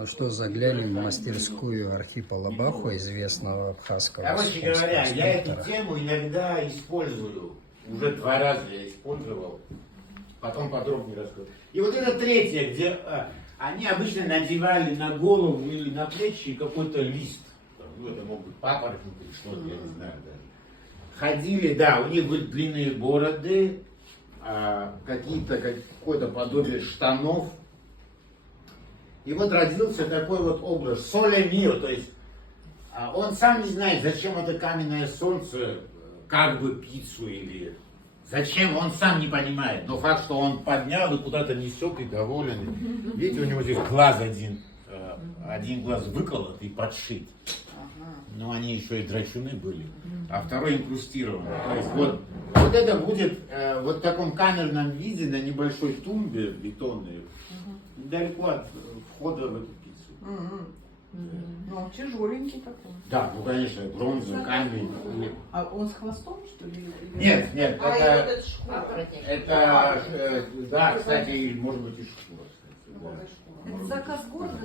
Ну что, заглянем в мастерскую Архипа Лобаху, известного абхазского Короче говоря, я эту скульптора. тему иногда использую. Уже 2 раза я использовал. Потом подробнее расскажу. И вот это третье, где они обычно надевали на голову или на плечи какой-то лист. Ну, это мог быть папоротник или что-то, я не знаю даже. Ходили, да, у них были длинные бороды, какое-то подобие штанов. И вот родился такой вот образ Соле Мио, то есть он сам не знает, зачем это каменное солнце, как бы пиццу или зачем, он сам не понимает. Но факт, что он поднял и куда-то несет и доволен. Видите, у него здесь глаз один глаз выколот и подшит. Но они еще и драчуны были, а второй инкрустирован. То есть вот это будет вот в таком камерном виде на небольшой тумбе бетонной, недалеко от входа в эту пиццу. Ну, он тяжеленький такой. Да, ну конечно, бронза, камень. А он с хвостом, что ли? Нет, и вот эта шкура. это, да, кстати, может быть и шкура. Это заказ города.